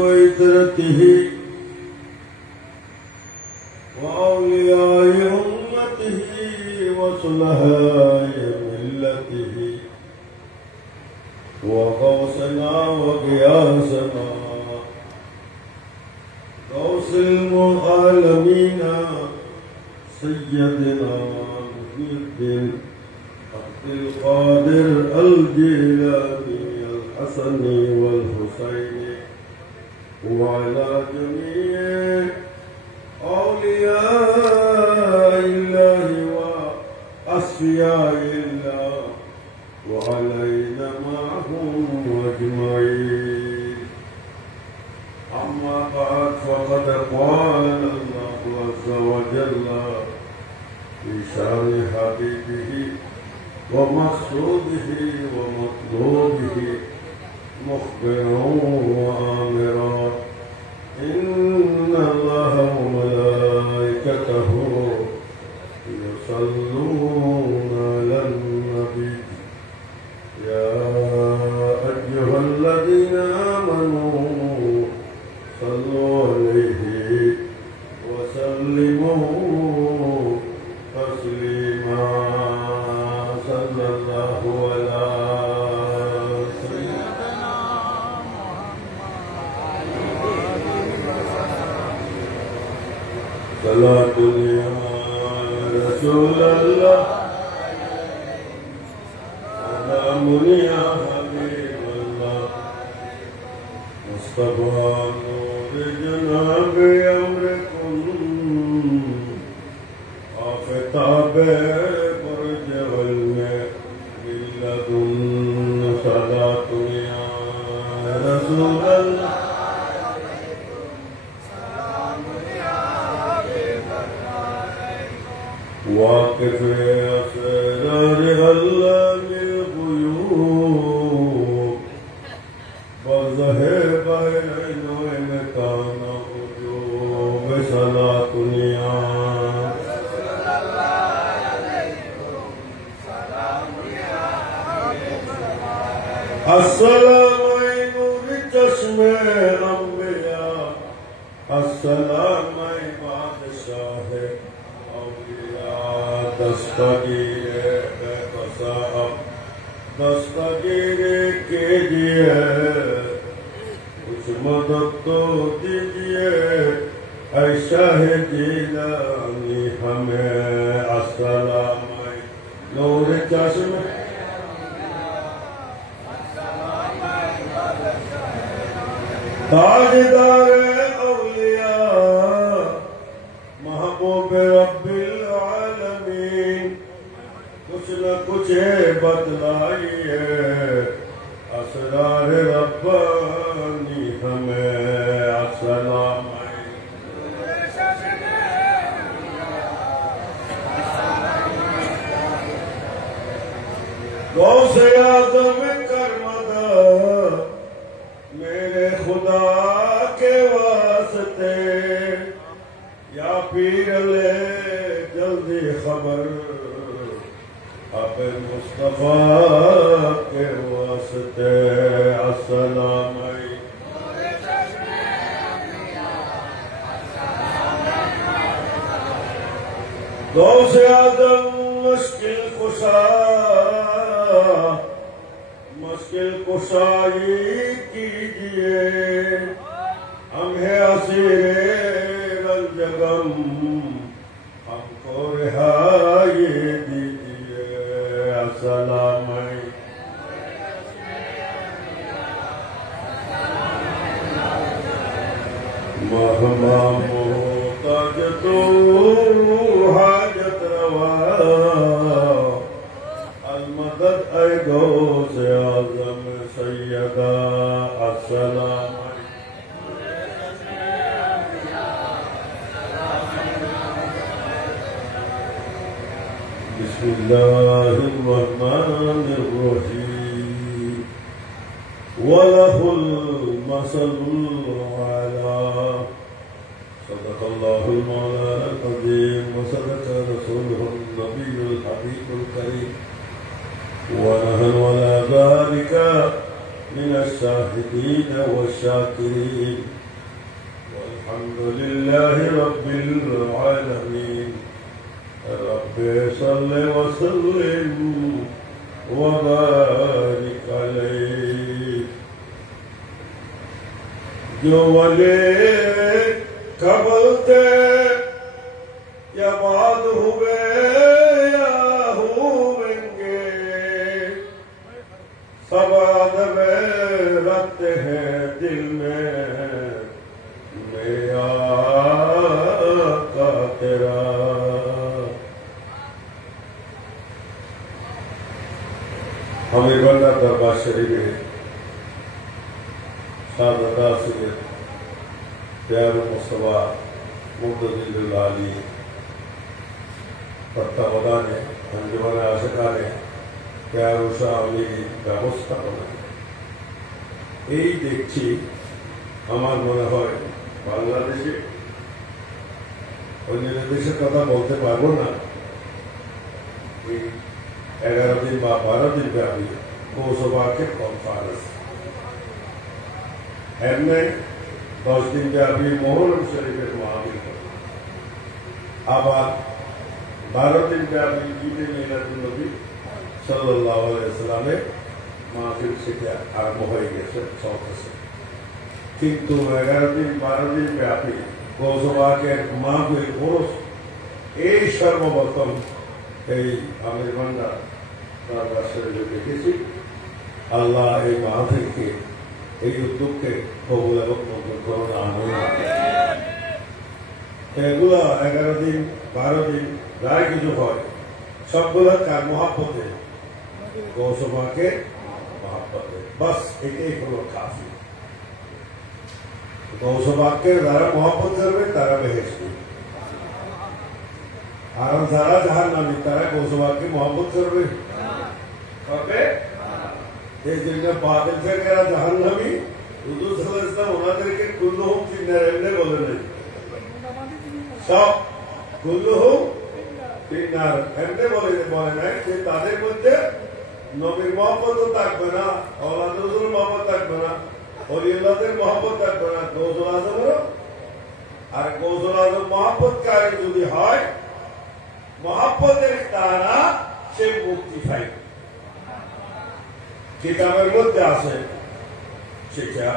وإترته وأولياء أمته وصلهاء ملته وغوثنا وغياثنا غوث العالمين سيدنا محي الدين عبد القادر الجيلاني الحسن والحسين وعلى جميع أولياء الله وأصفياء الله وعلينا معهم أجمعين. أما بعد فقد قال الله عز وجل في شأن حبيبه ومقصوده ومطلوبه مخبرا وآمرا إن الله وملائكته يصلون على النبي يا أيها الذين آمنوا صلوا عليه وسلموا تسليما. صلى الله على سيدنا محمد صلاة يا رسول الله سلام يا حبيب الله مصطفى نور جناب أمركم آفتاب برج والماء لدن صلاة يا رسول الله واقف أسرار علام الغيوب وظهر بين مكان وجوب صلاة يا السلام نور چشم انبیاء السلام بادشاہ اولیاء دستگیر بصاحب دستگیر کیجئے کچھ مدد تو دیجئے اے شاہ جیلانی ہمیں السلام نور چشم تاجدار اولیاء محبوب رب العالمین کچھ نہ کچھ بتلائیے اسرار ربانی ہمیں السلام غوث اعظم کرمدا میرے خدا کے واسطے یا پیر لے جلدی خبر اب مصطفیٰ کے واسطے السلام غوث اعظم مشکل کشائی کیجئے ہم ہیں اسیر رنجغم ہم کو رہائی دیجئے السلام مہما محتاج تو حاجت روا المدد اے غوث اعظم سیدہ السلام بسم اللہ الرحمن الرحیم وله المثل الأعلى صدق الله المولانا العظيم وصدق رسوله النبي الحبيب الكريم ونحن على ذلك من الشاهدين والشاكرين والحمد لله رب العالمين رب صل وسلم وبارك عليه जो वाले कबल थे या बाद हुए या होंगे सब आदमे रखते हैं दिल में मेरा का तेरा हमें बंदा दरबार शरीफ है सादा सैयद प्यार मुस्तफा मुद्ददिल आली তত্ত্বাবধানে আঞ্জুমানে আশেকানে প্যার উষা আলীর ব্যবস্থাপনা এই দেখছি আমার মনে হয় বাংলাদেশে অন্য দেশের কথা বলতে পারবো না এই 11 দিন বা 12 দিন ব্যাপী পৌরসভাকে কনফারেন্স এমনি 10 দিন ব্যাপী মোহরম শরীফের মাহফিল আবার 12 দিন ব্যাপী ঈদে মিলাদুন্নবী সাল্লাল্লাহু আলাইহি ওয়াসাল্লামের মাহফিল সেটা আরম্ভ হয়ে গেছে চলতেছে কিন্তু 11 দিন 12 দিন ব্যাপী পৌরসভাকে মাহফিল ওরস এই সর্বপ্রথম এই আমির বান্দা দরবার শরীফে দেখেছি আল্লাহ এই মাহফিলকে এই উদ্যোগকে কবুল এবং মঞ্জুর করুন আমিন এগুলো 11 দিন 12 দিন যাই কিছু হয় সবগুলো কার মহাব্বতে পৌরসভাকে মহাব্বতে বাস এটাই হলো কাফি পৌরসভাকে যারা মহাব্বত করবে তারা বেহেশতি আর যারা জাহান্নামী তারা পৌরসভাকে মহাব্বত করবে তবে এই জন্য বাতিল ফেরেরা জাহান্নামী হুজুর সাল্লাল্লাহু আলাইহি ওয়াসাল্লাম ওনাদেরকে কুল্লুহুম ফিন্নার এমনি বলেন সব কুল্লুহুম ফিন্নার এমনি বলে নাই যে তাদের মধ্যে নবীর মহব্বতও থাকবে না আওলাদ রাসূলের মহব্বত থাকবে না ওলিউল্লাহদের মহব্বত থাকবে না গৌসুল আজমেরও আর গৌসুল আজম মহব্বতকারী যদি হয় মহব্বতের দ্বারা সে মুক্তি পাইবে কিতাবের মধ্যে আছে সেটা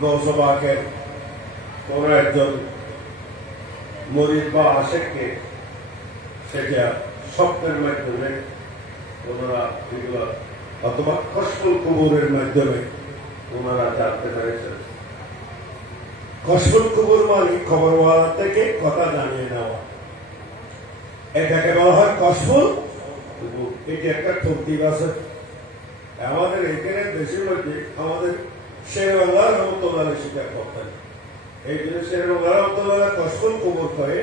গৌসবাকে কোন একজন মরিদ বা আশেককে সেটা স্বপ্নের মাধ্যমে ওনারা এগুলো অথবা কসফুল কুবুরের মাধ্যমে ওনারা জানতে পেরেছেন কসফুল কুবুর মানে খবরওয়ালা থেকে কথা জানিয়ে নেওয়া এটাকে বলা হয় কসফুল কুবুর এটি একটা তরতিব আছে আমাদের এখানে দেশের মধ্যে আমাদের শেরবাংলা রহমতুল্লাহ স্বীকার করতেন এই জন্য শেরবাংলা রহমতুল্লাহ কসফুল কুবুর করে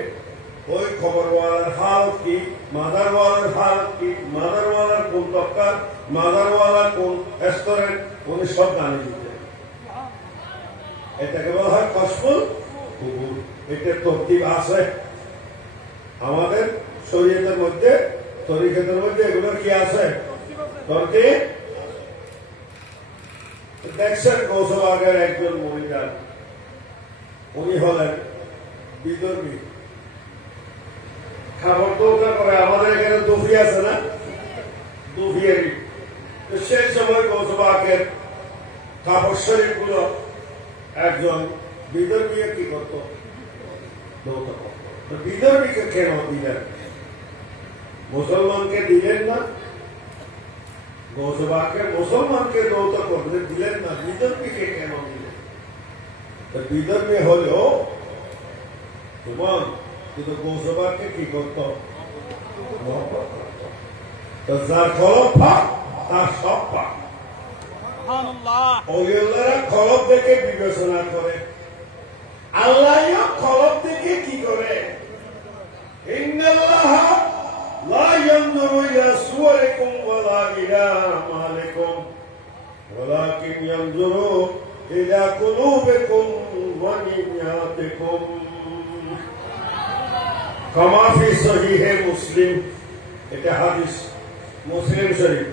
ওই খবরওয়ালার হালত কি মাদারওয়ালার হালত কি মাদারওয়ালার কোন দপ্তর মাদারওয়ালার কোন রেস্টুরেন্ট উনি সব জানিয়ে দিতেন এটাকে বলা হয় কসফুল কুবুর এটার তরতিব আছে আমাদের শরীয়তের মধ্যে তরিকতের মধ্যে এগুলোর কি আছে তরতিব দেখছেন কৌশবাগের একজন মহিলা উনি হলেন বিধর্মী খাবার দৌড়া করে আমাদের এখানে দুফি আছে না দুফিয়ারি সেই সময় কৌশবাগের কাপড় শরীর গুলো একজন বিধর্মী কি করত দৌড়া করত বিধর্মীকে কেন দিলেন মুসলমানকে দিলেন না গৌসবাকে মুসলমানকে দৌত করতে দিলেন না বিধর্মীকে কেন দিলেন বিধর্মী হলেও তোমার কিন্তু গৌসবাকে কি করত যার খলপ পাক তার সব পাক ওলিউল্লাহরা খলপ দেখে বিবেচনা করে আল্লাহ খলপ দেখে কি করে ইন্নাল্লাহ لا ينظر إلى صوركم ولا إلى أعمالكم ولكن ينظر إلى قلوبكم ونياتكم كما في صحيح مسلم এটা হাদিস মুসলিম শরীফ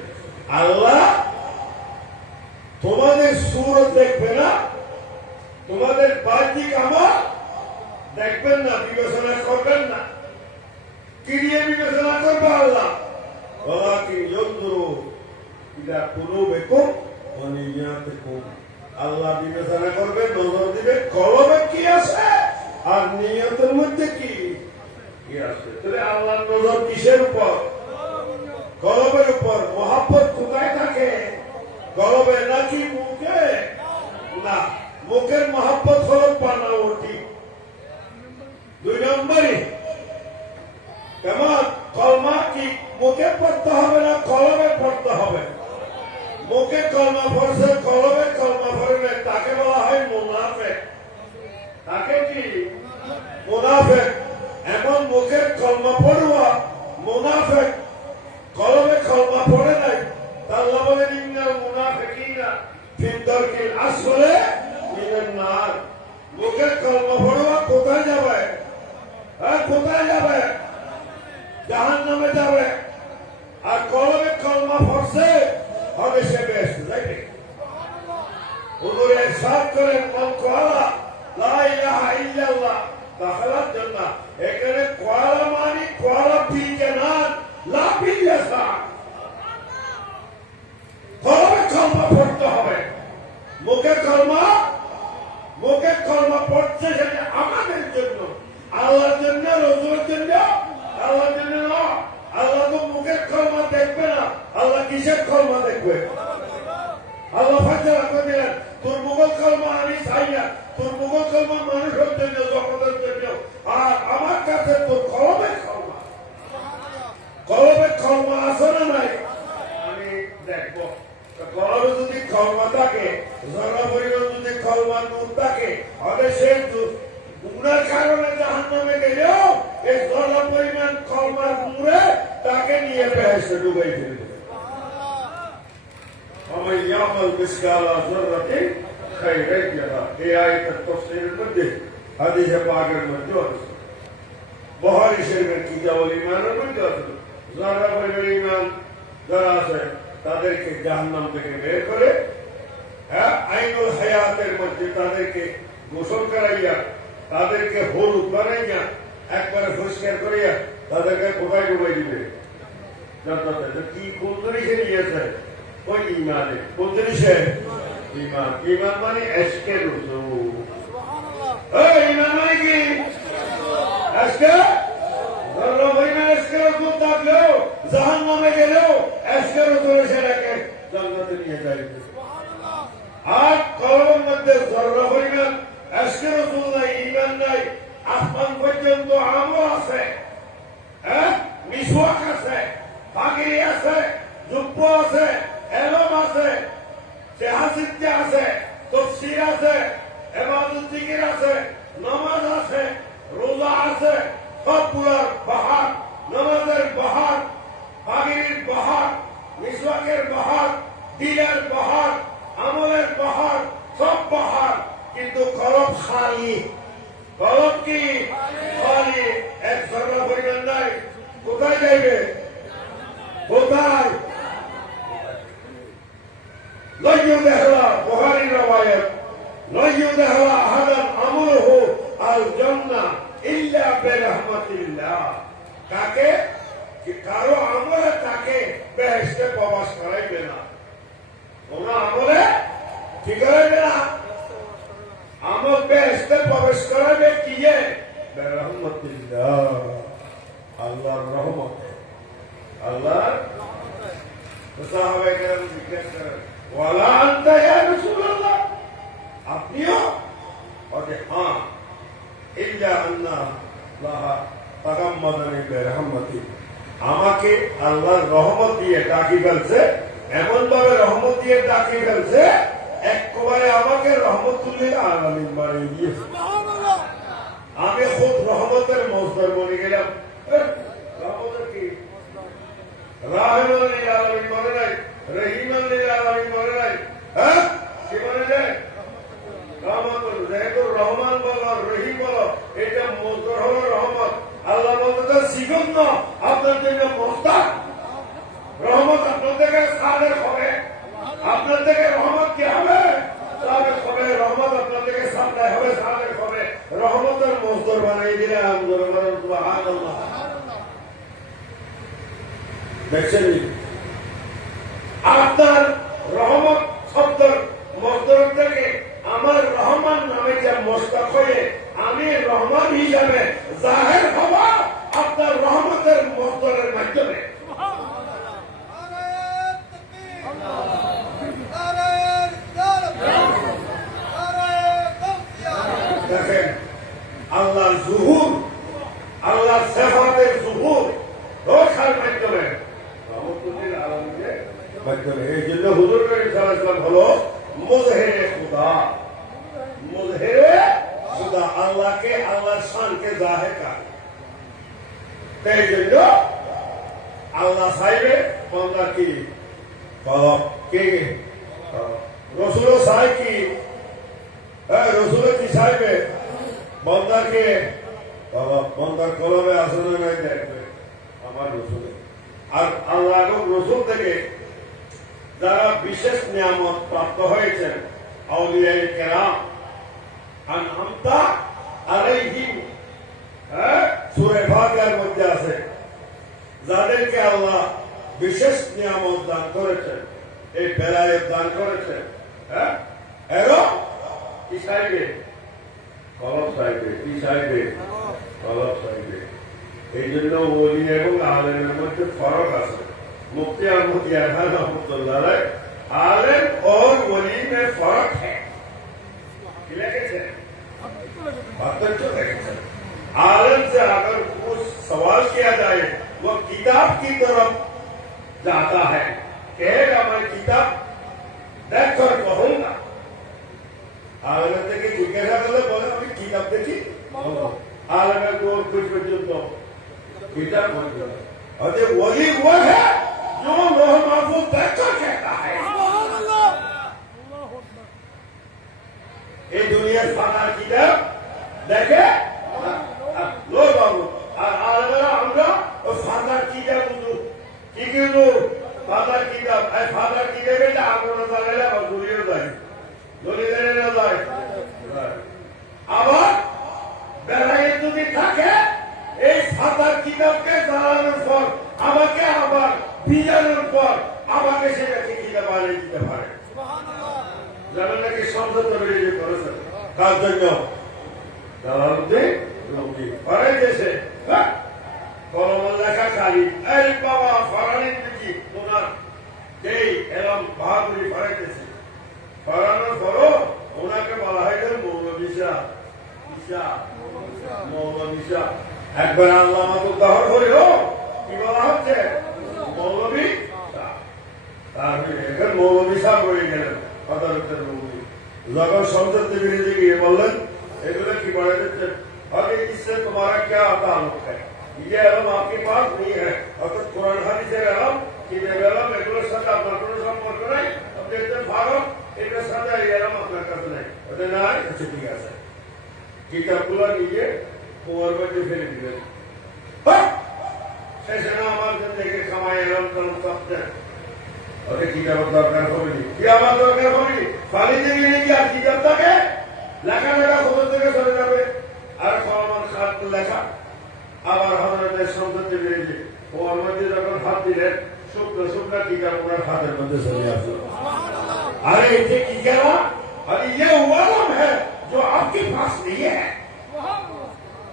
আল্লাহ তোমাদের সুরত দেখবে না, তোমাদের বাহ্যিক আমল দেখবেন না, বিবেচনা করবেন না। কি নিয়ে বিবেচনা করবে আল্লাহ? ওয়ালাকিন ইয়ানজুরু ইলা কুলুবিকুম ওয়া নিয়াতিকুম। আল্লাহ বিবেচনা করবে, নজর দিবে কলবে কি আছে আর নিয়তের মধ্যে কি আছে। তাহলে আল্লাহর নজর কিসের উপর? কলবের উপর। মহব্বত কোথায় থাকে? কলবে নাকি মুখে? না, মুখের মহব্বত হলো বানাওটি। 2 নম্বরে কেমন? কলমা কি মুখে পড়তে হবে না কলবে পড়তে হবে? মুখে কলমা পড়ছে, কলবে কলমা পড়ে না, তাকে বলা হয় মুনাফিক। তাকে কি? মুনাফিক। এমন মুখের কলমা পড়ুয়া মুনাফিক, কলবে কলমা পড়ে নাই। আল্লাহ বলেন ইন্নাল মুনাফিকিনা ফি দারকিল আসফালি মিনান নার। মুখের কলমা পড়ুয়া কোথায় যাবে? কোথায় যাবে? জাহান্নামে যাবে। আর কলবে কলমা পড়ছে হবে সে বেহেশত যাবে। হুজুর ইরশাদ করেন মান ক্বালা লা ইলাহা ইল্লাল্লাহ দাখালাল জান্নাহ। এখানে ক্বালা মানে ক্বালা বিল জানান লা বিল লিসান। কলবে কলমা পড়তে হবে। মুখে কলমা পড়ছে সেটা আমাদের জন্য, আল্লাহর জন্য, রাসূলের জন্য, আল্লাহর জন্য না। আল্লাহ তো মুখের কলমা দেখবে না, আল্লাহ কিসের কলমা দেখবে? আল্লাহ ফায়সালা করে দিলেন তোর মুখের কলমা আমি চাই না, তোর মুখের কলমা মানুষের জন্য, জগতের জন্য, আর আমার কাছে তোর কলমের কলমা। কলমের কলমা আছে না নাই? আমি দেখবো। কলমে যদি কলমা থাকে, জরা পরিমাণ যদি কলমা নূর থাকে, হবে সে গুনার কারণে জাহান্নামে গেলেও এই জরা পরিমাণ কলমার নূরে তাকে নিয়ে বেহেশতে ডুবাই ফেলবে। ومن يعمل مثقال ذرة خيرا يره। এই আয়াতের তাফসীরের মধ্যে হাদিসে পাকের মধ্যে আছে। বুখারী শরীফের কিতাবুল ঈমানের মধ্যে আছে যারা পরিমাণ ঈমান যারা আছে তাদেরকে জাহান্নাম থেকে বের করে আইনুল হায়াতের মধ্যে তাদেরকে গোসল করাইয়া, তাদেরকে হলুদ বানাইয়া, একবারে পরিষ্কার করিয়া তাদেরকে কোথায় ডুবাই দিবে? জান্নাতে। কি কোন জিনিসে নিয়েছে? ওই ইমানে। কোন জিনিসে? ইমান। ইমান মানে এশকে রসূল। ইমান মানে কি? এশকে রসূল থাকলেও জাহান্নামে গেলেও এশকে রসূল সেটাকে জান্নাতে নিয়ে যাইবে। আর কলমের মধ্যে জররা পরিমাণ এশকে রসূল নাই, ইমান নাই, আসমান পর্যন্ত আমল আছে, মিসওয়াক আছে, পাগড়ি আছে, জুব্ব আছে, এলম আছে, সেহাসিদ্দে আছে, তাফসীর আছে, ইবাদত জিকির আছে, নামাজ আছে, রোজা আছে, সবগুলোর বাহার, নামাজের বাহার, পাগড়ির বাহার, মিসওয়াকের বাহার, দিলের বাহার, আমলের বাহার, সব বাহার, কিন্তু কলব খালি। কলব কি? খালি। এক জররা পরিমাণ নাই। কোথায় যাইবে? কোথায়? لا يدخل بخاري رواية لا يدخل أحدا عمله الجنة إلا برحمة الله। কাকে? কারো আমলে তাকে বেহেশতে প্রবেশ করাইবে না, কোন আমলে কি করাইবে না? আমল বেহেশতে প্রবেশ করাইবে কি? বেরহমতিল্লাহ, আল্লাহর রহমতে। আল্লাহর সাহাবায়ে কেরাম জিজ্ঞেস করেন ওয়ালা আনতা ইয়া রাসূলুল্লাহ, আপনিও? বলে হ্যাঁ। ইল্লা আন্না আল্লাহ তাগাম্মাদানি বিরহমতি, আমাকে আল্লাহর রহমত দিয়ে ডাকি ফেলছে, এমন ভাবে রহমত দিয়ে ডাকি ফেলছে একবারে আমাকে রহমতুল্লিল আলামিন বানিয়ে দিয়েছে। আমি খুব রহমতের মজদার বনে গেলাম। রহমতের কি? রাহমান লিল আলামিন বলে নাই, রহিমান লিল আলামিন বলে নাই। কি বলে যায়? রহমত। যেহেতু রহমান বলো, রহিম বলো, এটা মজদার হলো রহমত। আল্লাহ বলতে শিখুন না আপনার জন্য মজদার রহমত আপনাদের কাছে সাদের হবে। আপনার থেকে রহমত কি হবে? সাবেক হবে রহমত, আপনার থেকে সামনে হবে সাবেক হবে রহমতের মজদুর বানিয়ে দিলে সুবহানাল্লাহ। দেখছেন আপনার রহমত শব্দের মজদুর থেকে আমার রহমান নামে যে মোশতাক হয়ে আমি রহমান হিসাবে জাহের হওয়া আপনার রহমতের মজদুরের মাধ্যমে। দেখেন আল্লাহর জুহুর, আল্লাহর সিফাতের জুহুর রোখার মাধ্যমে রহমতুল্লিল আলামিনের মাধ্যমে। এই জন্য হুজুর করিম সাল্লাল্লাহু আলাইহি ওয়াসাল্লাম হলো মুজহিরে খুদা, মুজহিরে খুদা, আল্লাহকে আল্লাহর শানকে জাহির করে। এই জন্য আল্লাহ চাইবে বান্দা কি কে রসুল চাই কি রসুল কি চাইবে বান্দাকে বান্দার কলমে আসলে নাই দেখবে আমার রসুলে। আর আল্লাহ রসুল থেকে যারা বিশেষ নিয়ামত প্রাপ্ত হয়েছেন আউলিয়ায়ে কেরাম আনআমতা আলাইহিম, সূরা ফাতিহার মধ্যে আছে যাদেরকে আল্লাহ বিশেষ নিয়ামত দান করেছেন, এই বেলায়েত দান করেছেন, এরা কি চাইবে? কলব চাইবে। কি চাইবে? কলব চাইবে। এই জন্য ওলি এবং আলেমের মধ্যে ফরক আছে। मुफ्ती अहमद यार रहमतुल्लाह अलैह आलिम और वली में फर्क है। आलिम से अगर कुछ सवाल किया जाए वो किताब की तरफ जाता है, कहेगा मैं किताब देख कर कहूंगा। आलिम থেকে জিজ্ঞাসা করলে বলে আমি কিতাব দেখি, आलिम को कुछ পর্যন্ত किताब बोल रहा है। और ये वली वो है जो लोह महफूज देखकर कहता है ये दुनिया फाना किताब देखे लो बाबू और आलमरा हमरा और फाना किताब बुझू কি কি বুঝু ফাদার কিতাব এই ফাদার কিতাবে এটা আমরা জানালে বা গুলিয়ে যায় দলিলে না যায়। আবার বেলায় যদি থাকে এই ফাদার কিতাবকে জানানোর পর আমাকে আবার বিজানোর পর আমাকে সেটাকে কিতাব বানিয়ে দিতে পারে। জানেন নাকি সংসদ তৈরি করেছেন কার জন্য? জালালউদ্দিন রুমি ফরাই দেশে কলম লেখা খালি এই বাবা ফরানির দিকে ওনার এই এলম বাহাদুরি ফরাই দেশে ফরানোর পরও ওনাকে বলা হয় মৌলভী শাহ। মৌলভী শাহ একবার আল্লাহ উদাহরণ করিও কি বলা হচ্ছে মৌলভী শাহ। তারপরে মৌলভী শাহ হয়ে গেলেন আদালতের মৌলভী। যখন সংসদ বিরোধী গিয়ে বললেন এগুলো কি বলে দিচ্ছেন, अरे इससे तुम्हारा क्या ताल्लुक है? ये इल्म आपके पास नहीं है। अगर कुरान হাদিসের ইলম কি ইলম এগুলোর সাথে আপনার কোনো সম্পর্ক নাই, আপনি একজন ভারত এটার সাথে ইলম আপনার কাছে নাই। ওটা নাই, আচ্ছা ঠিক আছে কিতাবগুলো নিয়ে কুয়ার মধ্যে ফেলে দিলেন। শেষে না আমার জিন্দেগি কামাই ইলম তলব করতে ওকে কিতাবের দরকার হবে না। কি আমার দরকার হবে? খালি দেখলে কি আর কিতাব থাকে? লেখা লেখা খবর থেকে চলে যাবে। আর কলমের খাত লেখা আবার হযরতের সংসদে বেরিয়ে ওর মধ্যে যখন হাত দিলেন শুকনো শুকনো কিতাব ওনার হাতের মধ্যে চলে আসলো। अरे ये क्या? अरे ये वो इल्म है जो आपके पास नहीं है।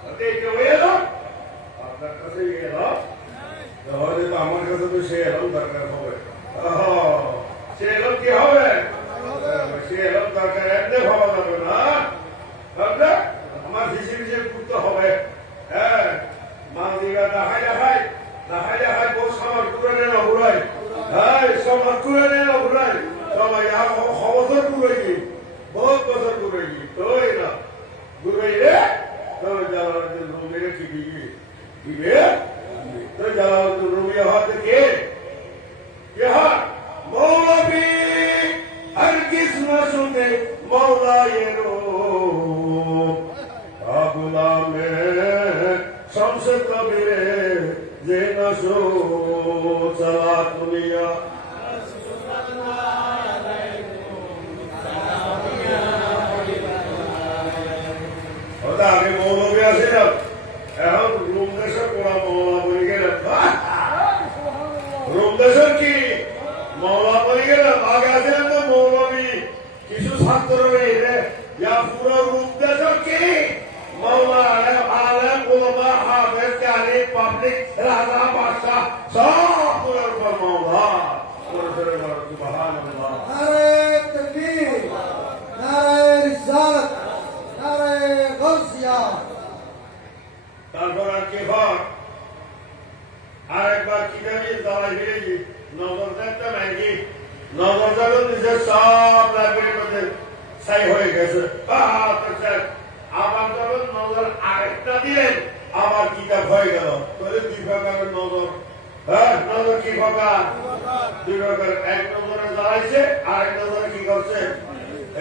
अरे जो इल्म আপনার কাছে ইলম তাহলে তো আমার কাছে তো সে ইলম দরকার হবে। সে ইলম কি হবে? সে ইলম দরকার এমনি ভাবা যাবে না, বুঝলে? আমার হিসেব হিসেব করতে হবে। হ্যাঁ মানদিগা দেখাই দেখাই দেখাই দেখাই বহু সমাজ করে নেন ঘুরাই। হ্যাঁ সমাজ করে নেন ঘুরাই সবাই আর বছর ঘুরাই বহুত বছর ঘুরাই তো না ঘুরাই রে তো জালালউদ্দিন রুমির কি দিবে তো জালালউদ্দিন রুমি হাতে কে ইহা মৌলভী হরগিজ না শুনে মৌলায়ে রূপ আগুলামে শামসে কবিরে যে না শো চলা দুনিয়া या पूरा रूप देखो कि मौला आलम उलमा हाफिज प्यारे पब्लिक राजा बादशाह सब पूरा ऊपर मौला सुभान अल्लाह नारे तकबीर नारे रिसालत नारे गौसिया তারপর আর কি হয় আরেকবার কিতাবে দাঁড়াই ফিরেছি নজর দেখতে নাকি নজর যখন নিজের সব লাইব্রেরির মধ্যে ছাই হয়ে গেছে আবার যখন নজর আরেকটা দিলেন আবার কিতাব হয়ে গেল তাহলে দুই প্রকারের নজর হ্যাঁ নজর কি প্রকার দুই প্রকার এক নজরে দাঁড়াইছে আরেক নজরে কি করছে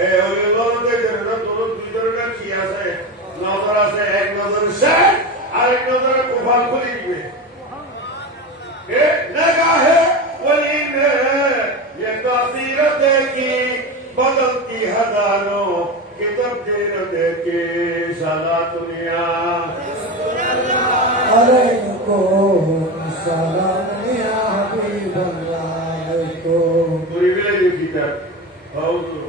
এই ওই নজরে তোর দুই ধরনের কি আছে নজর আছে এক নজরে শেখ আরেক নজরে কোফাল খুলে দিবে नगाहे वली ने ये तासीरत की बदलती हजारों की तब्दील देखी सारा दुनिया अलैकुम सलाम या हबीब अल्लाह को पूरी विलेज किताब आओ तो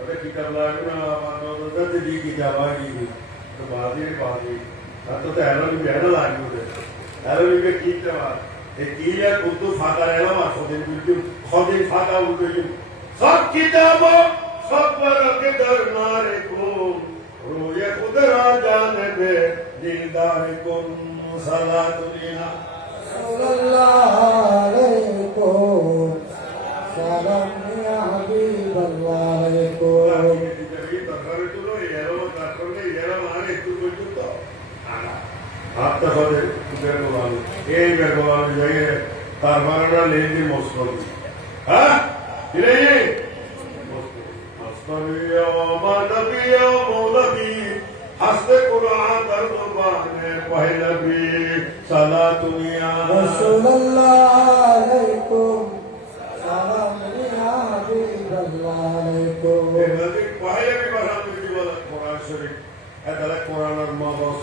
अबे किताब लागना मानो तो दर्द दी किताब आ गई तो बादी तो हैरान भी हैरान लागी उधर हैरान भी किताब Ekiyle buldu fakar elama Khodin fakar ulduyum Sab kitabı Sabara kedar narikum Ruye kudra janebe Dildarikum Salatulina sallallahu aleykum salam ya habib Allah ko Hatta kode bergolan, bergolan jaye tarvarana lendi Moskovi. Ha? Dileyi? Moskovi ya manabi ya molabi, haste Quran dardubane pahnabi, salatunia. sallallahu aleykum salam ya habib Allah ko Nabi pahnabi bahram diwala Quran Sharif. Adala Quran ar mahos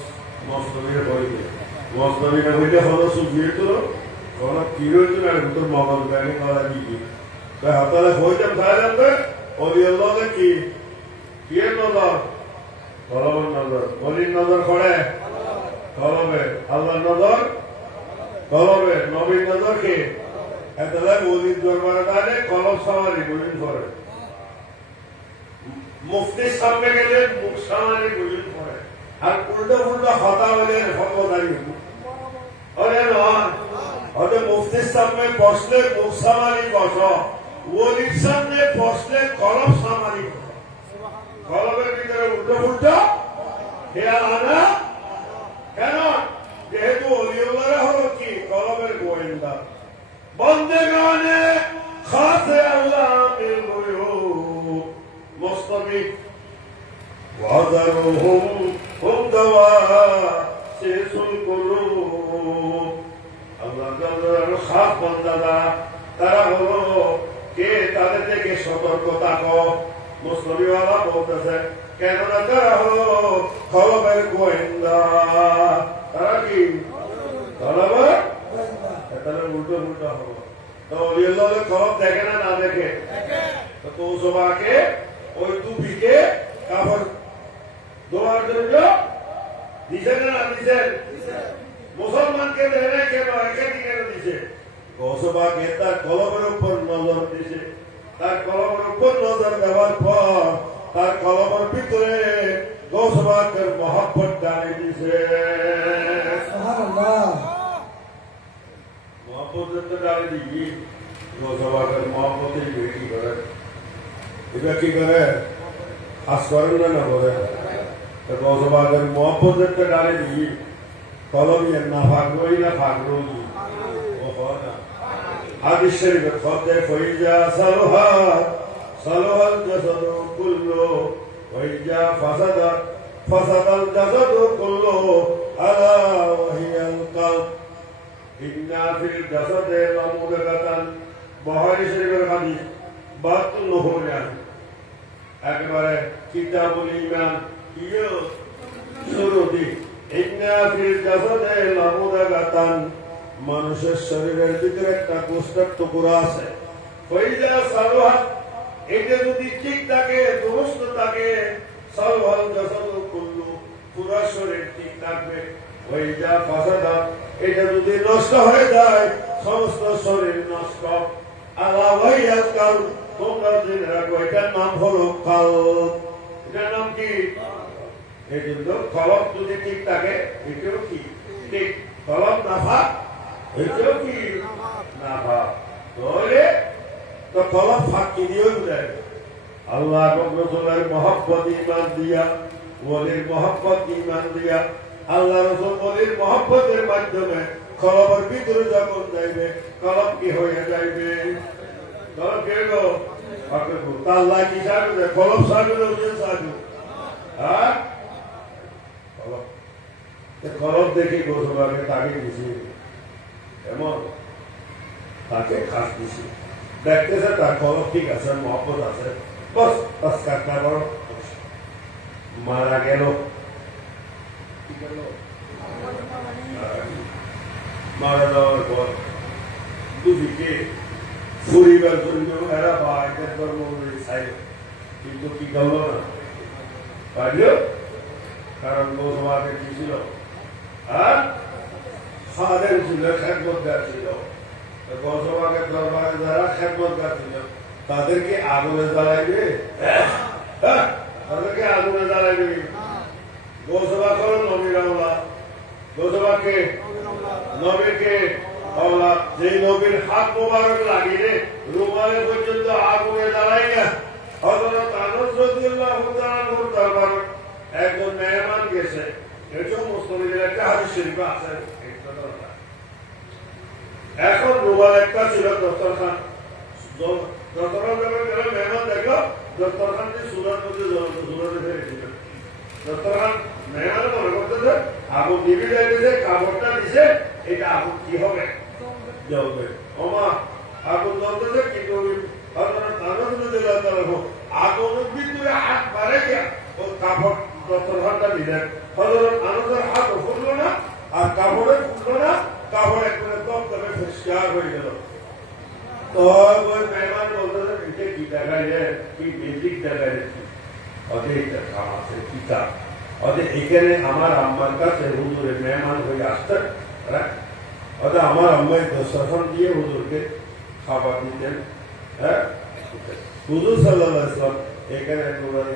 Moskovi'ye koydu. Moskovi'ye koydu holo sufiyetu. Sonra kiroydu ben bu mağdur beni kadar iyi. Ve hatta da koydum sayende o diyorlar ki kiye nazar? Kalaban nazar. Olin nazar kore. Kalabe. Allah nazar. Kalabe. Nabi nazar ki hatta da olin zorbara tane kalab samari olin kore. Mufti samme gele muk samari olin kore. আর উল্টো উল্টো হতা হলে ফতোয়াদারি আরে নয় ওতে মুফতির সামনে বসলে মুখ summary বস ওলির সামনে বসলে কলম সামারি কলমের ভিতরে উল্টো উল্টো খেয়াল আনা কেন যেহেতু অলিউল্লাহরা হলো কি কলমের গোয়েন্দা বন্দেগানে খাসে আল্লাহ মিল গয়ো মুস্তাফি ওয়াদারুহুম হুম দাওয়া শেষুল কুলুব আল্লাহ তাআলার খাস বান্দারা তারা হলো কে তাদের থেকে সতর্ক থাকো মুসলিমওয়ালা বলতেছে কেননা তারা হলো কলমের গোয়েন্দা তারা কি কলমের তাহলে উল্টো উল্টো হলো তো ওলিয়াল্লাহ কলম দেখে না না দেখে তো ওসবাকে ওই টুপিকে কাপড় দোয়ার জন্য দিছে না দিছে মুসলমানকে দেয় কেন একে কেন দিছে গৌসবাকে তার কলমের উপর নজর দিছে তার কলমের উপর নজর দেওয়ার পর তার কলমের ভিতরে গৌসবাকের মহব্বত ডালে দিছে সুবহানাল্লাহ মহব্বত ডালে দিই গৌসবাকের মহব্বতের কি করে এটা কি করে খাস করেন না করে গৌসবাকের মহব্বতের ডালে দিই কলমে না ভাগরই না ভাগরই ও না হাদিস শরীফে খতে ফইজা সালহা সালহাল জাসাদু কুল্লু ওয়াইজা ফাসাদাল জাসাদু কুল্লু আলা ওয়াহিয়াল কলব ইন্না ফিল জাসাদে লামুদাতান বুখারী শরীফের হাদিস 72 নম্বর একেবারে কিতাবুল ঈমান ইয়ো শুরু দিক ইন্না ফিল জাসাদে লামুদাতান মানুষের শরীরের ভিতরে একটা গোস্তের টুকরা আছে ফইজা সালহা এটা যদি ঠিক থাকে দুরুস্ত থাকে সলভাল জাসাদু কুল্লু পুরো শরীর ঠিক থাকবে ওই যা ফাসাদা এটা যদি নষ্ট হয়ে যায় সমস্ত শরীর নষ্ট আল্লাহ ভাই আজকাল তোমরা জেনে রাখো এটার নাম হলো কাল এটার নাম কি এই জন্য কলম যদি ঠিক থাকে এটাও কি ঠিক কলম নাফা এটাও কি নাফা তাহলে তো কলম ফাঁকি দিয়েও যায় আল্লাহ রসুলের মহব্বত ইমান দিয়া ওলির মহব্বত ইমান দিয়া আল্লাহ রসুল ওলির মহব্বতের মাধ্যমে কলমের ভিতরে যখন যাইবে কলম কি হয়ে যাইবে কলম কে গো আল্লাহ কি সাজবে কলম সাজবে ওজন সাজু হ্যাঁ কলম দেখে গোসবাকে তাকে দিছি এমন তাকে খাস দিছি দেখতেছে তার কলম ঠিক আছে মহব্বত আছে বস বাস কাটনা করো মারা গেল মারা যাওয়ার পর দুদিকে পরিবার জন্য এরা বাইকের কর্ম কিন্তু কি গেল না পারল কারণ গোসবাকে কি ছিল আর ফাদের ছিল খেদমতগার ছিল গোসবাকে দরবারে যারা খেদমতগার ছিল তাদেরকে আগুনে জ্বালাইবে তাদেরকে আগুনে জ্বালাইবে গোসবা করো নবীর আওলা গোসবাকে নবীকে আওলা যে নবীর হাত মোবারক লাগিয়ে রুমালে পর্যন্ত আগুনে জ্বালাই না হযরত আনাস রাদিয়াল্লাহু তাআলা দরবার একজন মেহমান গেছে এটাও মুসলিমের একটা হাদিস শরীফ আছে এখন রুমাল একটা ছিল দস্তরখান দস্তরখান যখন গেল মেহমান দেখলো দস্তরখানটি সুরার মধ্যে সুরাতে ফেলেছিল দস্তরখান মেহমান মনে করতেছে আগুন নিভে যাইতেছে কাপড়টা দিছে এটা আগুন কি হবে জ্বলবে ওমা আগুন জ্বলতেছে কিন্তু আগুনের ভিতরে হাত বাড়ে গিয়া ও কাপড় দস্তরখানটা দিলেন হযরত আনাসের হাত ফুললো না আর কাপড়ে ফুললো না কাপড় একবারে তপ তবে পরিষ্কার হয়ে গেল তো ওই মেহমান বলতেছে এটা কি দেখাইলে কি বেজিক দেখাইলে ওদের একটা কাম আছে কিতাব ওদের এখানে আমার আম্মার কাছে হুজুরের মেহমান হয়ে আসতেন ওদের আমার আম্মাই দস্তরখান দিয়ে হুজুরকে খাবার দিতেন হ্যাঁ হুজুর সাল্লাল্লাহু আলাইহি ওয়াসাল্লাম এখানে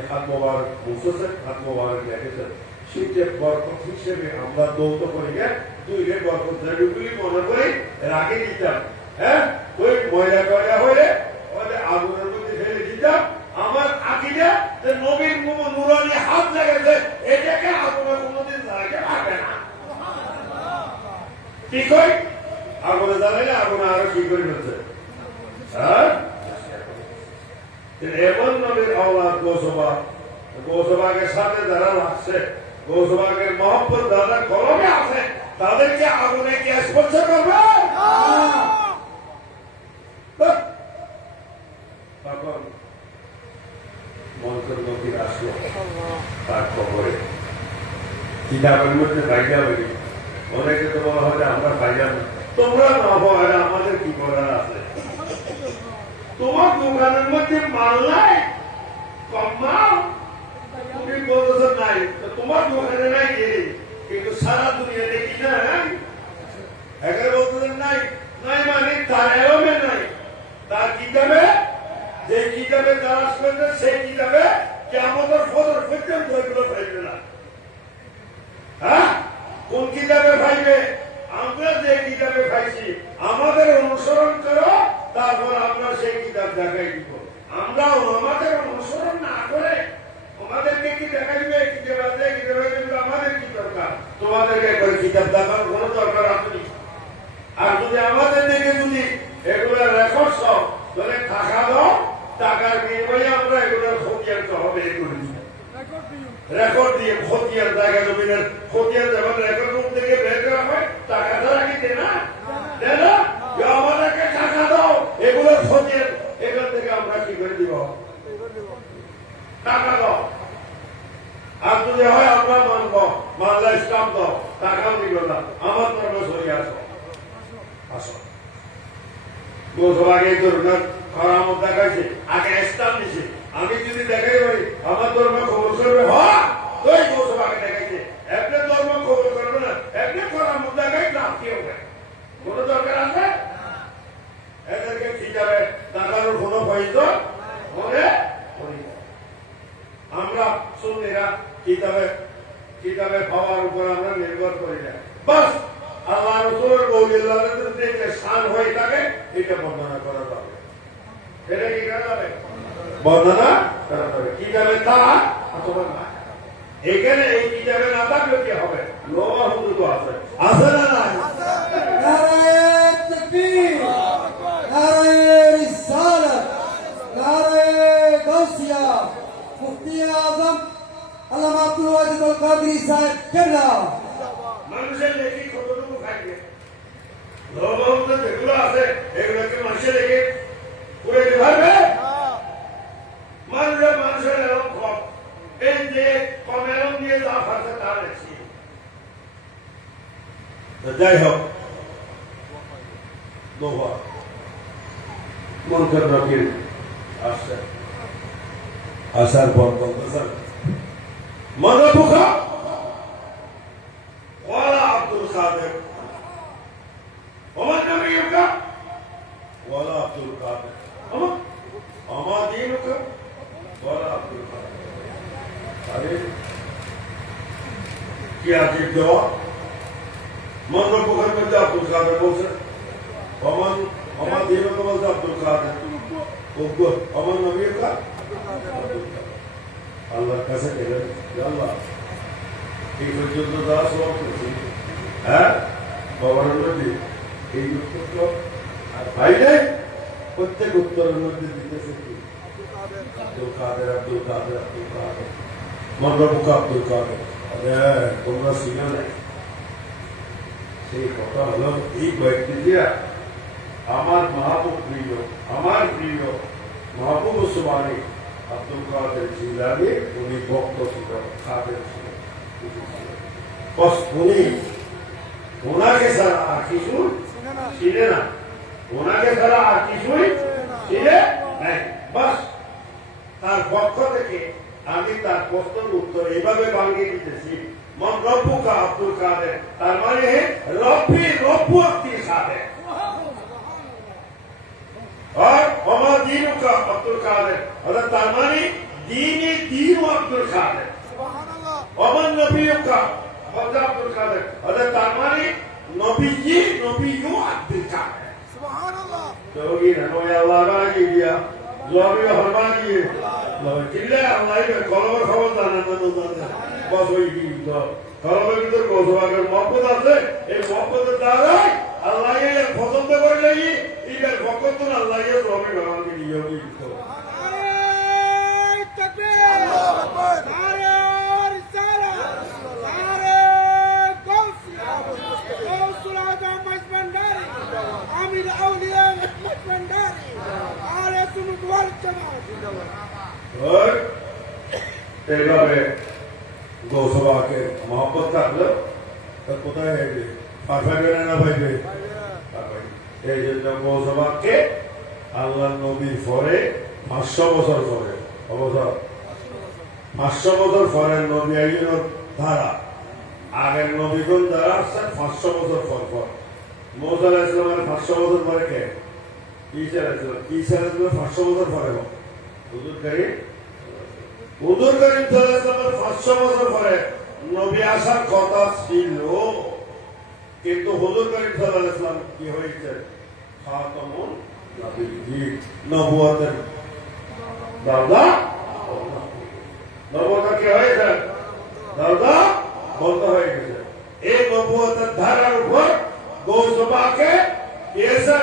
হাত মোবারক বসেছেন হাত মোবারক রেখেছেন সেটা বরকত হিসেবে আমরা দৌত করে গিয়ে দুই রে বরকত জায়গাগুলি মনে করে রাখে দিতাম হ্যাঁ ওই ময়লা টয়লা হলে ওদের আগুনের মধ্যে ফেলে দিতাম আমার আকিদা যে নবীর নুরানি হাত লেগেছে এটাকে আগুনে কোনোদিন লাগে পাবে না কি কই আগুনে জ্বালাইলে আগুনে আরো কি করে ফেলছে হ্যাঁ এমন নবীর আওলাদ গোসবাকে সাথে যারা লাগছে গোসবাকের মহব্বত যারা কলমে আছে তাদেরকে আগুনে কি স্পর্শ করবে তখন মন্ত্র নবীর আসলো তার খবরে কিতাবের মধ্যে ফাইজা হইনি অনেকে তো বলা হয় আমরা ফাইজা তোমরা না হয় আমাদের কি করার আছে তোমার দোকানের মধ্যে মাল নাই কম মাল তুমি বলতেছ নাই তোমার দোকানে নাই কিন্তু সারা দুনিয়া দেখি না একে বলতেছেন নাই নাই মানে তার এলমে নাই তার কিতাবে যে কিতাবে তালাশ করবে সেই কিতাবে কিয়ামতের ফজর পর্যন্ত এগুলো পাইবে না হ্যাঁ কোন কিতাবে পাইবে আমরা যে কিতাবে পাইছি আমাদের অনুসরণ করো তারপর আমরা সেই কিতাব দেখাই দিব আমরা আমাদের অনুসরণ না করে আমাদেরকে কি দেখাই দিবে কিতাব আছে কিতাব কিন্তু আমাদের কি দরকার তোমাদেরকে করে কিতাব দেখার কোনো দরকার আছে আর যদি আমাদের দিকে যদি এগুলো রেকর্ড সব তাহলে টাকা দাও টাকার বিনিময়ে আমরা এগুলোর খতিয়ান হবে এগুলি রেকর্ড দিয়ে খতিয়ান জায়গা জমিনের খতিয়ান যেমন রেকর্ড রুম থেকে বের করা হয় টাকা ছাড়া কি দেয় না দেয় না আমাদেরকে টাকা দাও এগুলোর খতিয়ান এখান থেকে আমরা কি করে দিব টাকা দাও আর যদি হয় আমরা মানবো মানলে স্টাম্প দাও টাকাও দিব না আমার তরফে সরে আসো আসো গোসবাকে এই ধরনের খারাপ দেখাইছে আগে ইসলাম নিছি আমি যদি দেখাই ভাই আমার ধর্ম কবুল করবে হ্যাঁ তুই গোসবাকে দেখাইছে আপনি ধর্ম কবুল করবে না আপনি করার মধ্যে দেখাই লাভ কি হবে কোনো দরকার আছে এদেরকে কি যাবে টাকার কোনো হয়তো মনে করি না। আমরা সুন্নিরা কিতাবে পাওয়ার উপর আমরা নির্ভর করি না বাস আল্লাহ রসুলের গৌলিল্লাহের যে শান হয়ে থাকে এটা বর্ণনা করা যাবে এটা কি করা যাবে বর্ণনা করা যাবে কিতাবে তারা অথবা না এখানে এই কিতাবে না থাকলে কি হবে লোহা হুজুর তো আছে আছে না নাই নারায়ে তাকবীর নারায়ে রিসালাত নারায়ে গাউসিয়া মুফতি আযম আল্লামা আব্দুল ওয়াহিদ আল কাদরি সাহেব কেবলা মানুষের লেখি কতটুকু খাইবে লোহা হুজুর যেগুলো আছে এগুলোকে মানুষের লেখে পুরে দিতে পারবে মানুষের এরকম কম এই যে কমেরম দিয়ে যা ফাঁসে তা রেখেছি যাই হোক লোহা মনকার নকির আসছে আসার পর বলতেছেন মনপুখা ওয়ালা আব্দুল কাদের ওমর নবীকা ওয়ালা আব্দুল কাদের আমার দিনুকা ওয়ালা আব্দুল কাদের আরে কি আছে জবাব মনপুখার মধ্যে আব্দুল কাদের বলছে আমার দিনুকা বলছে আব্দুল কাদের আমার নবীকা আল্লাহর কাছে গেলেন আল্লাহ এই পর্যন্ত যা সব করছি হ্যাঁ বাবার নদী এই উত্তর আর বাইরে প্রত্যেক উত্তরের মধ্যে দিতেছে কি আব্দুল কাদের আব্দুল কাদের আব্দুল কাদের মন্ডপুকা আব্দুল কাদের তোমরা শুনে নাই সেই কথা হলো এই কয়েকটি দিয়া আমার মাহবুব প্রিয় আমার প্রিয় মাহবুব ওসমানী আব্দুল কাদের জিলানী উনি ভক্ত ছিলেন কাদের ছিলেন উনি ওনাকে ছাড়া আর কিছু ছিল না ওনাকে ছাড়া আর কিছুই ছিল নাই বাস তার পক্ষ থেকে আমি তার প্রশ্নের উত্তর এইভাবে বানিয়ে দিতেছি মন রব্বুকা আব্দুল কাদের তার মানে রব্বু আব্দুল কাদের और हमारा दीन का अब्दुल कादिर हज़रत तारमानी दीन अब्दुल कादिर अमन नबियों का अब्दुल कादिर हज़रत तारमानी नबियों अब्दुल कादिर तो ये नबी अल्लाह बागी दिया जो अभी हरमानी है किल्ले अल्लाह के कलम खबर जाना तो बस वही की तो कलम के भीतर को अगर मोहब्बत आते एक मोहब्बत दारा अल्लाह ये पसंद कर लेगी इधर वक्त तो अल्लाह ये स्वामी भगवान की लिए होगी तो नारे तकबीर अल्लाहू अकबर नारे रिसालत नारे गौसिया गौसुल आजम मजबंदारी आमिर औलिया मजबंदारी आले सुन्नत वल जमात और तेरा में गौसवा के मोहब्बत का मतलब तो पता है कि परफेक्ट ना भाई এই জন্য গৌসবাকে আল্লাহ নবীর পরে 500 বছর পরে অবসর 500 বছর পরে নবী আইনের ধারা আগের নবীগণ দ্বারা আসছেন 500 বছর পর মুসা আলাইহিস সালামের 500 বছর পরে কে ঈসা আলাইহিস সালাম 500 বছর পরে হুজুর করিম সাল্লাল্লাহু আলাইহি 500 বছর পরে নবী আসার কথা ছিল কিন্তু হুজুর করিম সাল্লাল্লাহু আলাইহি ওয়াসাল্লাম কি হয়েছে খাতামুন নবিয়্যিন নবুয়তের দাদা নবুয়ত কি হয়েছে দাদা বলতে হয়ে গেছে এই নবুয়তের ধারার উপর গৌসবাকে এসে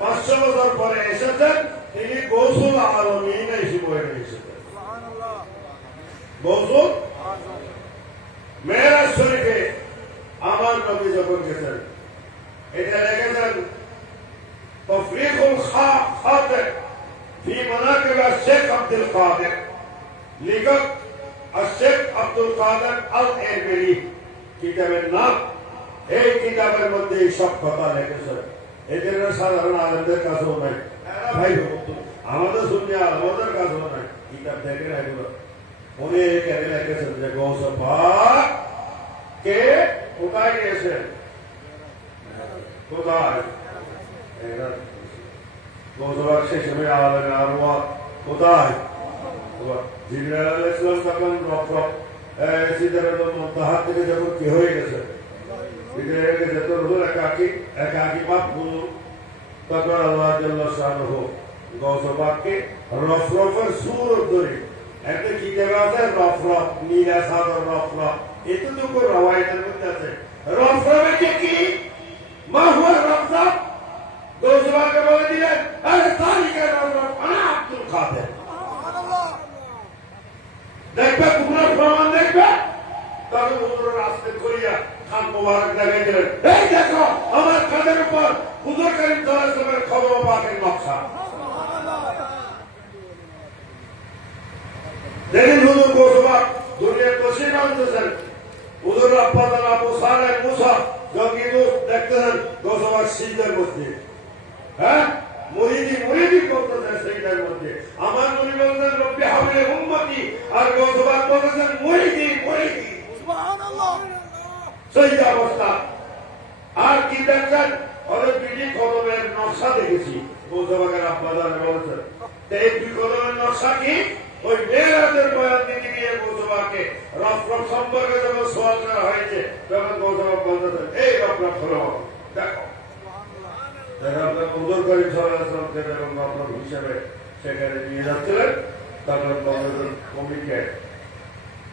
500 বছর পরে এসেছেন তিনি গৌসুল আলমিন হিসেবে এসেছেন সুবহানাল্লাহ গৌসুল মেরাজ শরীফে আমার নবী যখন গেছেন এটা লিখেছেন তফরিকুল খাতির ফি মানাকিব শেখ আব্দুল কাদের লেখক শেখ আব্দুল কাদের আল এরবিলি কিতাবের নাম এই কিতাবের মধ্যে এই সব কথা লিখেছেন এদের সাধারণ আলেমদের কাছেও নাই ভাই আমাদের শুনিয়া আমাদের কাজ নাই কিতাব দেখে না এগুলো অনেক এনে লিখেছেন যে গৌসভা কে কোথায় গিয়েছেন কোথায় গৌসভা শেষে আলাদা আরওয়া কোথায় জিবরাইল আলাইহিস সালাম তখন রফরফ সিদরাতুল মুনতাহা থেকে যখন কি হয়ে গেছে বিদায়কে যত রুহুল একাকি মাপ হুজুর তখন আল্লাহ জাল্লা শানুহু গৌসবাকে রফরফের সুরত ধরে একটা কিতাবে আছে রফরফ নীলা সাদর রফরফ এতটুকু রওয়ায়েতের মধ্যে আছে রফরফে কি মা হুয়া রফরফ গৌসবাকে বলে দিলেন আরে তারিখে রফরফ আনা আব্দুল কাদের দেখবে তোমরা প্রমাণ দেখবে তখন হুজুরের রাস্তে করিয়া খান মোবারক দেখাই দিলেন এই দেখো আমার কাদের উপর হুজুর করিম সাল্লাল্লাহু আলাইহি ওয়াসাল্লামের খবর পাকের নকশা দেখেন হুজুর গৌসবাক দুনিয়ার বসে নামতেছেন হুজুর আব্বাদান আবু সালেহ মুসা জঙ্গিদু দেখতেছেন গৌসবাক সিজদার মধ্যে হ্যাঁ মুরিদি করতেছেন সিজদার মধ্যে আমার মুরিদ বলতেন রব্বি হাবিলে উম্মতি আর গৌসবাক বলতেছেন মুরিদি সুবহানাল্লাহ সেই অবস্থা আর কি দেখছেন ওদের পিঠে কদমের নকশা দেখেছি গৌসবাকের আব্বাদান বলছেন এই দুই কদমের নকশা কি ওই মেয়েরাদের বয়ান দিতে গিয়ে গৌসবাকে রফরফ সম্পর্কে যখন সওয়াল করা হয়েছে তখন গৌসবাক বলতেছেন এই রফরফ হলো দেখো আপনার হুজুর করিম সাল্লাল্লাহু আলাইহি ওয়াসাল্লামকে যখন রফরফ হিসেবে সেখানে নিয়ে যাচ্ছিলেন তখন বলতেছেন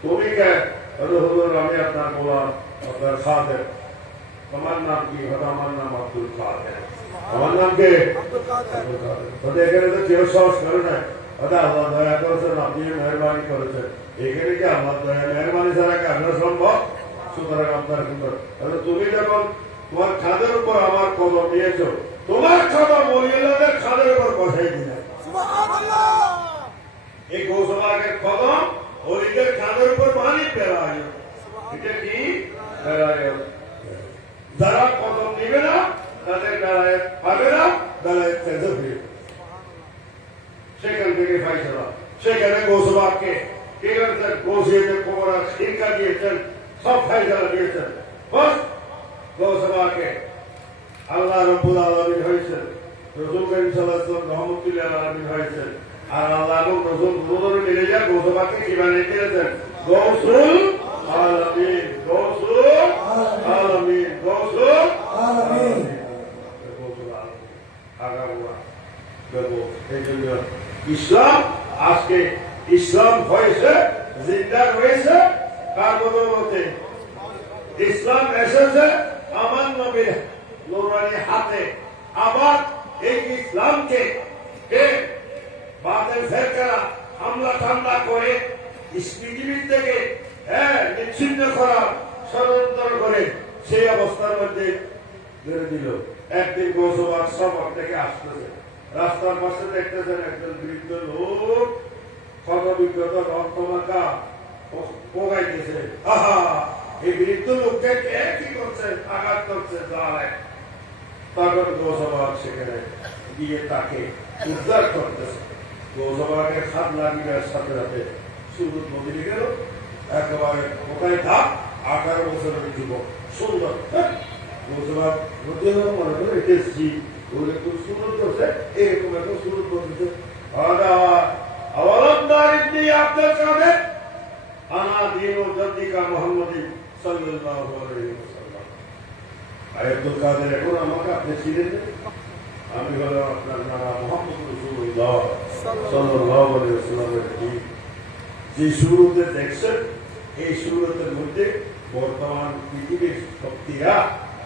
তুমি কে হুজুর আমি আপনার গোলাম আপনার খাদেম তোমার নাম কি হতো আমার নাম আব্দুল কাদের আমার নাম কে আব্দুল কাদের এখানে তো কেউ সাহস করে না আল্লাহ দয়া করেছেন আপনি মেহরবানি করেছেন এখানে কি আল্লাহ দয়া মেহরবানি ছাড়া কি আপনার সম্ভব সুতরাং আপনার সুন্দর তুমি যখন তোমার খাদের উপর আমার কদম নিয়েছো তোমার কদম ওলিয়াদের খাদের উপর বসাই দিলে এই গৌসবাকের কদম ওলিদের খাদের উপর পানি ফেলায় এটা কি যারা কদম নিবে না তাদের বেলায় পাবে না বেলায় তেজবে সেখান থেকে ফাইসলা সেখানে গৌসবাককে কে করেছেন গৌসিয়েছেন কোমরা শিক্ষা দিয়েছেন সব ফাইসলা দিয়েছেন বস গৌসবাকে আল্লাহ রাব্বুল আলামিন হয়েছেন রাসূল করিম সাল্লাল্লাহু আলাইহি ওয়াসাল্লাম রহমতুল্লাহ আলামিন হয়েছেন আর আল্লাহ এবং রাসূল দুজনে মিলে যা গৌসবাকে কি বানিয়ে দিয়েছেন গৌসুল আলামিন গৌসুল আলামিন গৌসুল আলামিন গৌসুল আলামিন আগাউয়া গো এই জন্য ইসলাম আজকে ইসলাম হয়েছে জিন্দা রয়েছে কার বদৌলতে ইসলাম এসেছে আমার নবীর নুরানি হাতে আবার এই ইসলামকে বাতিল ফেরকারা হামলা করে পৃথিবীর থেকে নিচ্ছিন্ন করার ষড়যন্ত্র করে সেই অবস্থার মধ্যে ধরে দিল একদিন গৌসবাক সফর থেকে আসতেছে রাস্তার পাশে দেখতেছেন একজন বৃদ্ধ লোক ক্ষতবিক্ষত রক্তমাখা পোগাইতেছে আহা এই বৃদ্ধ লোককে কে কি করছে আঘাত করছে তখন গৌসবাক সেখানে গিয়ে তাকে উদ্ধার করতেছে গৌসবাকের হাত লাগিয়ে সাথে সাথে শুরু নদী গেল একেবারে কোথায় ধাপ 18 বছরের যুবক সুন্দর গৌসবাক নদী মনে করে এসেছি বলে খুব সুন্দর করছে এরকম এত সুন্দর করতেছে আওয়ালামদার ইবনে আব্দুল কাদের আনা দীন ও জাদ্দিকা মুহাম্মাদি সাল্লাল্লাহু আলাইহি ওয়াসাল্লাম আব্দুল কাদের এখন আমাকে আপনি চিনেন আমি হলাম আপনার নাম মুহাম্মদ রাসূলুল্লাহ সাল্লাল্লাহু আলাইহি ওয়াসাল্লামের যে শুরুতে দেখছেন এই শুরুতের মধ্যে বর্তমান পৃথিবীর শক্তিরা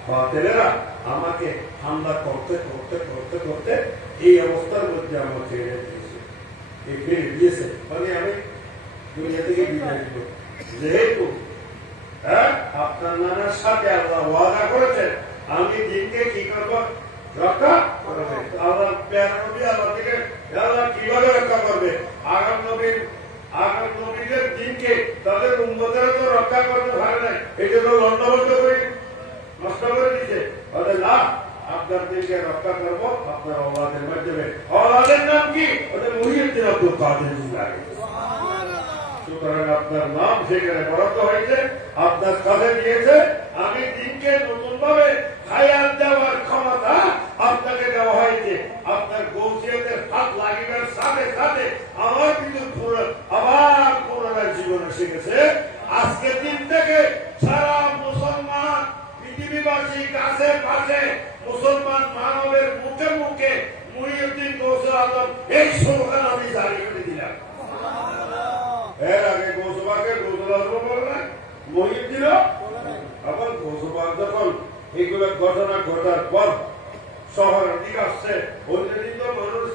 বাতিলেরা আমাকে হামলা করতে করতে করতে করতে এই অবস্থার মধ্যে আমাকে ছেড়ে দিয়েছে দিয়েছে মানে আমি দুনিয়া থেকে বিদায় দিব যেহেতু আপনার নানার সাথে আল্লাহ ওয়াদা করেছেন আমি দিনকে কি করব রক্ষা করবে আল্লাহ প্যারা নবী আল্লাহ থেকে আল্লাহ কিভাবে রক্ষা করবে আগাম নবীদের দিনকে তাদের উম্মতেরা তো রক্ষা করতে পারে নাই এই জন্য লন্ডভন্ড করে নষ্ট করে দিচ্ছে না আপনার দিনকে রক্ষা করবো আপনার আওলাদের মাধ্যমে। আওলাদের নাম কি? ওটা মুহিউদ্দিন আব্দুল কাদের জিলানী। সুতরাং আপনার নাম সেখানে বরাদ্দ হয়েছে, আপনার কাছে দিয়েছে। আমি দিনকে নতুন ভাবে হায়াত দেওয়ার ক্ষমতা আপনাকে দেওয়া হয়েছে। আপনার গৌসিয়তের হাত লাগিবার সাথে সাথে আমার কিন্তু আবার পুনরায় জীবনে শিখেছে। আজকে দিন থেকে সারা মুসলমান পৃথিবীবাসী কাছে পাশে মুসলমান মানবের মুখে মুখে মুহিউদ্দিন গৌসুল আজম এই স্লোগান আমি জারি করে দিলাম। এর আগে গৌসুবাকে গৌসুল আজম বলে না, মুহিউদ্দিন। এখন গৌসুবাক যখন এইগুলো ঘটনা ঘটার পর শহরের দিকে আসছে, অন্যদিন তো মানুষ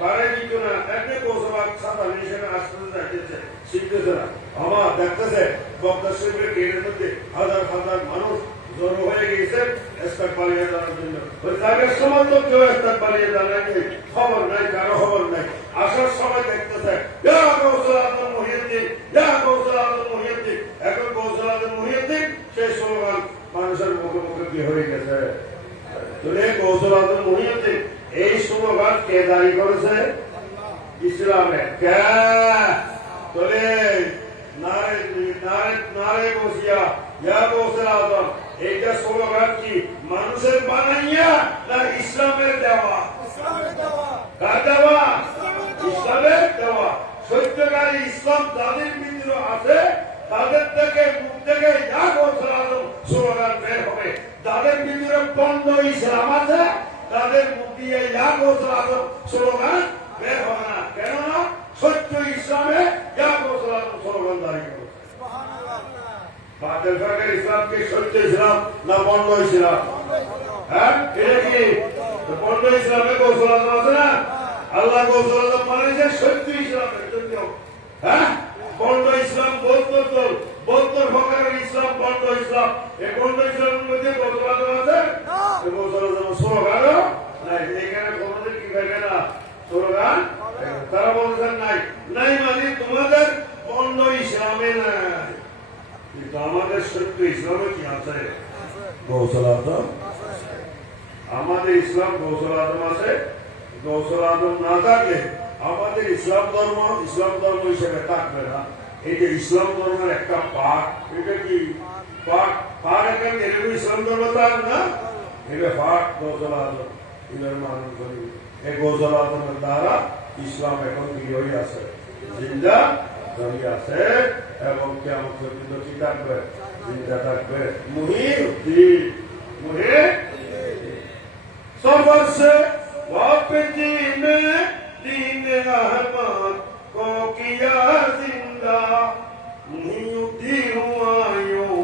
বাড়ি দিত না, এমনি গৌসুবাক সাদা মিশনে আসতে যাইতেছে, শিখতেছে না। আমার দেখতেছে বক্তা শরীফের গেটের মধ্যে হাজার হাজার মানুষ জড়ো হয়ে গেছে ইস্তাক পালিয়ে যাওয়ার জন্য। ওই তাদের সময় তো কেউ ইস্তাক পালিয়ে যাওয়ার খবর নাই, কারো খবর নাই। আসার সময় দেখতেছে গৌসুল আজম মুহিউদ্দিন, গৌসুল আজম মুহিউদ্দিন। এখন গৌসুল আজম মুহিউদ্দিন সেই স্লোগান মানুষের মুখে মুখে কি হয়ে গেছে। গৌসুল আজম মুহিউদ্দিন এই স্লোগান কে জারি করেছে? ইসলামে কে? তোলে নারে নারে নারে বসিয়া ইয়া গৌসুল আজম, এইটা স্লোগান কি মানুষের বানাইয়া না ইসলামের দেওয়া? কার দেওয়া? ইসলামের দেওয়া। সত্যকারী ইসলাম যাদের ভিতরে আছে তাদের থেকে মুখ থেকে ইয়া গৌসুল আজম স্লোগান বের হবে। যাদের ভিতরে বন্ধ ইসলাম আছে তাদের মুখ দিয়ে ইয়া গৌসুল আজম স্লোগান বের হবে না। কেননা সত্য ইসলামে ইয়া গৌসুল আজম স্লোগান দাঁড়িয়ে হবে। বাতিল ফিরকার ইসলাম কি সত্য ইসলাম না বন্ধ ইসলাম? হ্যাঁ, এটা কি বন্ধ ইসলামে গৌসুল আজম আছে না? আল্লাহ গৌসুল আজম মানে যে সত্য ইসলামের জন্য। হ্যাঁ, বন্ধ ইসলাম বৌদ্ধর দল, বৌদ্ধ ফকারের ইসলাম বন্ধ ইসলাম। এই বন্ধ ইসলামের মধ্যে গৌসুল আজম আছে? গৌসুল আজম স্লোগানও নাই। এখানে কোনদিন কি পাইবে না স্লোগান? তারা বলছেন নাই, নাই মানে তোমাদের বন্ধ ইসলামে নাই, কিন্তু আমাদের সত্য ইসলামে কি আছে? গৌসুল আজম। আমাদের ইসলাম গৌসুল আজম আছে। গৌসুল আজম না থাকলে আমাদের ইসলাম ধর্ম হিসেবে থাকবে না। এই যে ইসলাম ধর্মের একটা পাঠ, এটা কি পাঠ? পাঠ এখানে এরকম ইসলাম ধর্ম থাক না, এটা পাঠ গৌসুল আজম এদের মানুষ করি। এই গৌসুল আজমের দ্বারা ইসলাম এখন কি হয়ে আছে? জিন্দা হয়ে আছে। এবং কেমন পর্যন্ত কি থাকবে? জিন্দা থাকবে। মুহিউদ্দিন, মুহিউদ্দিন। সফর से वापसी में दीन अहमद को किया जिंदा, मुहिउद्दीन हुआ यूं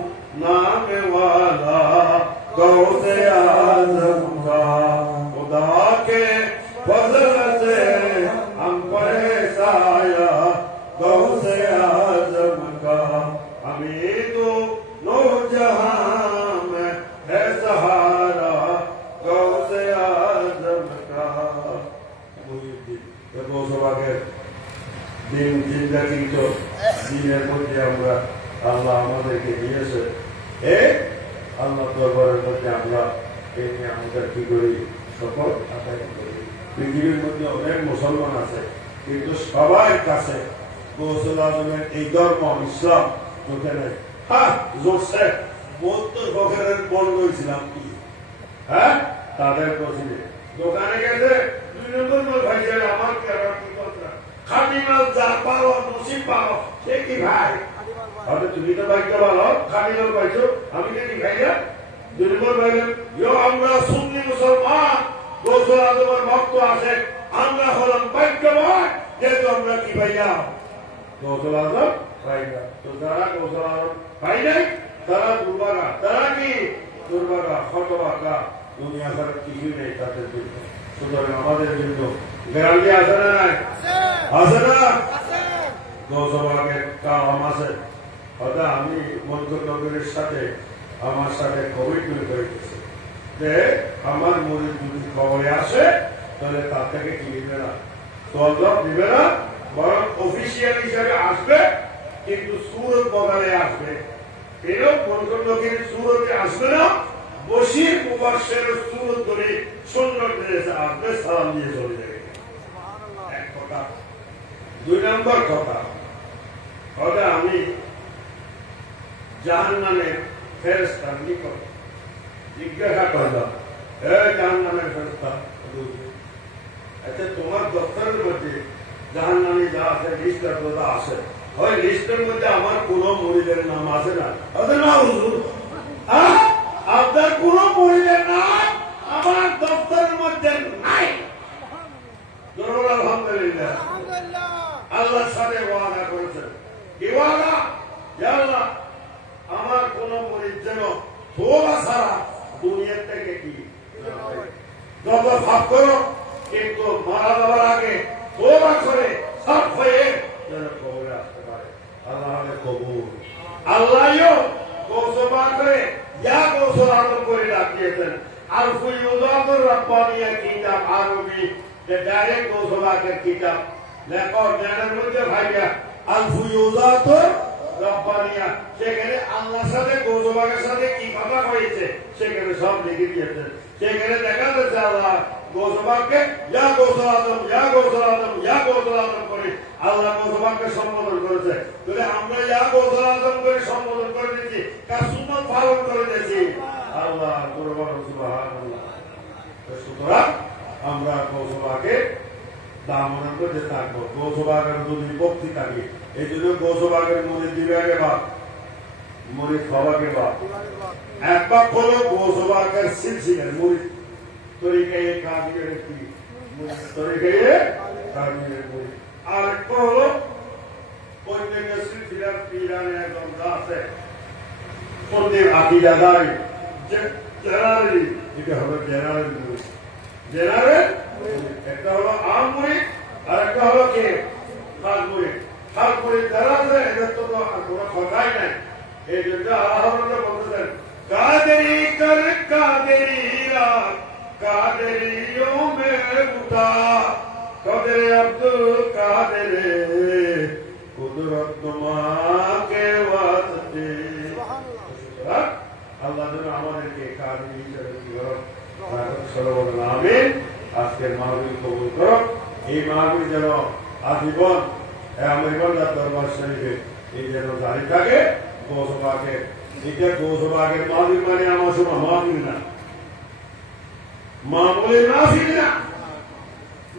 नाम वाला गौसे आजम का। खुदा के फजल से हम पर साया गौसे आजम का। हमें तो नौजहां में है सहारा गौसे आजम का। গৌসবাগের দিন জিন্দাগি তো দিনের মধ্যে আমরা আল্লাহ আমাদেরকে দিয়েছে। আল্লাহ দরবারের মধ্যে আমরা এই নিয়ে আমাদের কি করি? সকল আদায় করি। পৃথিবীর মধ্যে অনেক মুসলমান আছে, কিন্তু সবার কাছে গৌসুল আজমের এই ধর্ম ইসলাম চোখে নেই। হ্যাঁ, জোরছে বৌদ্ধ ফকিরের বন্ধ ইসলাম কি? হ্যাঁ, তাদের পছন্দ দোকানে গেছে 2 নম্বর মাল ভাই যাবে আমার কি কথা? খাঁটি মাল যা পাও নসিব পাও সে কি ভাই? হয়তো তুমি তো ভাগ্য ভালো, খাঁটি মাল পাইছো, আমি কি ভাইয়া? 2 নম্বর ভাইলেন আমরা সুন্নি মুসলমান, গৌসুল আজমের ভক্ত আছে, আমরা হলাম ভাগ্যবান যেহেতু আমরা কি ভাইয়া? গৌসুল আজম ভাইয়া। তো যারা গৌসুল আজম ভাই নাই তারা দুর্ভাগা, তারা কি দুর্ভাগা, হতভাগা, দুনিয়া ছাড়া কিছুই নেই তাদের জন্য। সুতরাং আমাদের জন্য গ্যারান্টি আছে না নাই? আছে না? গৌসবাগের কাম আছে। হয়তো আমি মন্ত্রীর সাথে আমার সাথে কমিটমেন্ট করেছি যে আমার মনে যদি খবরে আসে তাহলে তার থেকে কি নিবে না, তলব নিবে না, বরং অফিসিয়াল হিসাবে আসবে, কিন্তু সুরত বদলে আসবে। এরকম মন্ত্রীর সুরতে আসবে না, বশির মুবাশশির সুরত ধরে সুন্দর ড্রেসে আসবে, সালাম দিয়ে চলে যাবে। এক কথা। দুই নম্বর কথা, কথা আমি জাহান্নামের ফেরেশতার নিকট জিজ্ঞাসা করলাম, জাহান্নামের ফেরেশতা, আচ্ছা তোমার দপ্তরের মধ্যে জাহান্নামী যা আছে লিস্টটা তো আছে, ওই লিস্টের মধ্যে আমার কোন মুরিদের নাম আছে না? না হুজুর, আপনার কোন মুরিদের নাম আমার দপ্তরের মধ্যে নাই। আলহামদুলিল্লাহ, আল্লাহর সাথে ওয়াদা করেছেন। কি ওয়াদা? আল্লাহ আমার কোন মুরিদ যেন তোবা ছাড়া দুনিয়া থেকে কি যত ভাব করো, কিন্তু মারা যাওয়ার আগে তোবা করে সব হয়ে যেন কবরে আসতে পারে। আল্লাহ কবুল। আল্লাহও গোসবা করে ইয়া গোসল আদম করে ডাকিয়েছেন। আর ফুয়ুদাতুর রাব্বানিয়া কিতাব আরবি, যে ডাইরেক্ট গোসবাকের কিতাব লেখক জ্ঞানের মধ্যে ভাইয়া আল ফুয়ুদাতুর রাব্বানিয়া, সেখানে আল্লাহর সাথে গোসবাকের সাথে কি কথা হয়েছে সেখানে সব লিখে দিয়েছেন। সেখানে দেখা যাচ্ছে আল্লাহ গোসবাকে ইয়া গোসল আদম, ইয়া গোসল আদম, ইয়া গোসল আদম করে আল্লাহ গোসবাকে সম্বোধন করেছে। তাহলে আমরা ইয়া গোসল আদম করে সম্বোধন করে দিচ্ছি, কার সুন্নাত পালন করে দিয়েছি। আল্লাহ কুরবান সুবহানাল্লাহ। সুতরাং আমরা গোসবাকে দামনের মধ্যে থাকবো। গোসবাকের যদি ভক্তি থাকে, এই জন্য গোসবাকের মুরিদ দিবে বা মুরিদ হওয়াকে বা এক বাক হলো গোসবাকের সিলসিলার মুরিদ তরিকায়ে কাদিরের কি তরিকায়ে কাদিরের মুরিদ। আর একটা হলো অন্যান্য সিলসিলার পীরানে একজন আছে পন্ডিত আকিদাদারি, জেনারেলি এটা হলো জেনারেল মুরিদ। জেনারেল একটা হলো আম মুরিদ, আর একটা হলো কে খাস মুরিদ। খাস মুরিদ যারা আছে এদের তো কোনো কথাই নাই। এই জন্য আল্লাহ বলতেছেন কাদেরি কর কাদেরিরা কাদেরিও মে উঠা কাদের আব্দুল কাদের কুদরত মাকে ওয়াসতে। আল্লাহ যেন আমাদেরকে কাদেরি হিসেবে কি করো, আমিন। আজকের মাহফিল কবুল করো। এই মাহফিল যেন আজীবন আমেরিকান দরবার শরীফে এই যেন জারি থাকে। গোসবাকে এটা গোসবাকের মাহফিল মানে আমার সময় মাহফিল না, মামুলি মাহফিল না।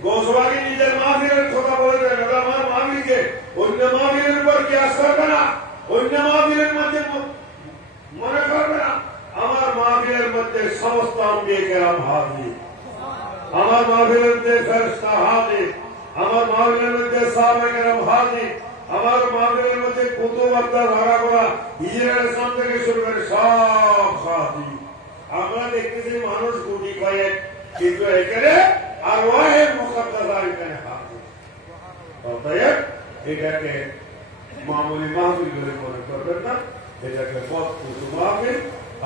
গোসবাকে নিজের মাহফিলের কথা বলে দেন, আমার মাহফিলকে অন্য মাহফিলের উপর কিয়াস করবে না, অন্য মাহফিলের মধ্যে মনে করবে না। আমার মাহফিলের মধ্যে সমস্ত আম্বিয়া কেরাম হাজির, আমার মাহফিলের মধ্যে ফেরেশতা হাজির, আমার মাহফিলের মধ্যে সাহাবা কেরাম হাজির, আমার মাহফিলের মধ্যে কুতুব আব্দার ভাড়া করা ইসরায়েল ইসলাম থেকে শুরু করে সব হাজির। আমরা দেখতেছি মানুষ গুটি কয়েক, কিন্তু এখানে আর ওয়াহেদ মুকাদ্দাস এখানে হাজির। অতএব এটাকে মামুলি মাহফিল বলে মনে করবেন না, এটাকে পথ কুতু মাহফিল।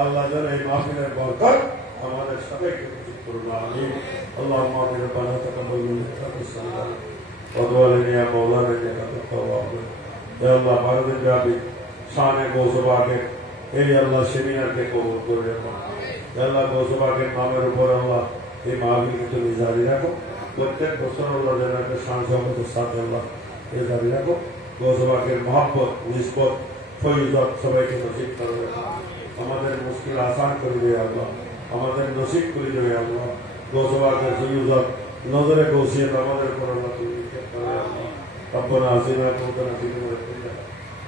আল্লাহ যেন এই মাহফিলের বরকত আমাদের সবাইকে নসিব করুন। আমিন। আল্লাহুম্মা রব্বানা তাকাব্বাল মিন্না ওয়াদওয়ালিনা ইয়া মাওলানা ইন্নাকা তাওয়াবুর। হে আল্লাহ, ভারতের ব্যাপী শানে গৌসবাকে এই আল্লাহ সেমিনারকে কবুল করে রাখো। হে আল্লাহ, গৌসবাকের নামের উপর আল্লাহ এই মাহফিলকে তুমি জারি রাখো। প্রত্যেক বছর আল্লাহ যেন একটা শান-শওকতের সাথে আল্লাহ এ জারি রাখো। গৌসবাকের মহব্বত, নিসবত, ফয়জত সবাইকে নসিব করে রাখো। আমাদের মুশকিল আসান করে দেয় আল্লাহ, আমাদের নসিব করে দেবে আল্লাহ। গৌসবাকের ফয়জত নজরে গৌসিয়ত আমাদের উপর আল্লাহ তুমি নিক্ষেপ করে আল্লাহ। ربنا آتنا حكمة في الدنيا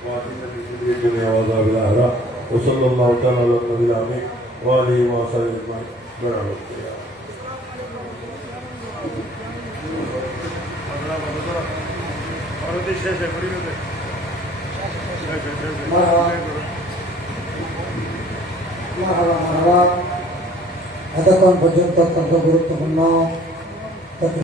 وآتنا في الدنيا وعذاب الآخرة وصلى الله تعالى على النبي الأمين وآله وصحبه أجمعين برحمتك يا এতক্ষণ পর্যন্ত অত্যন্ত গুরুত্বপূর্ণ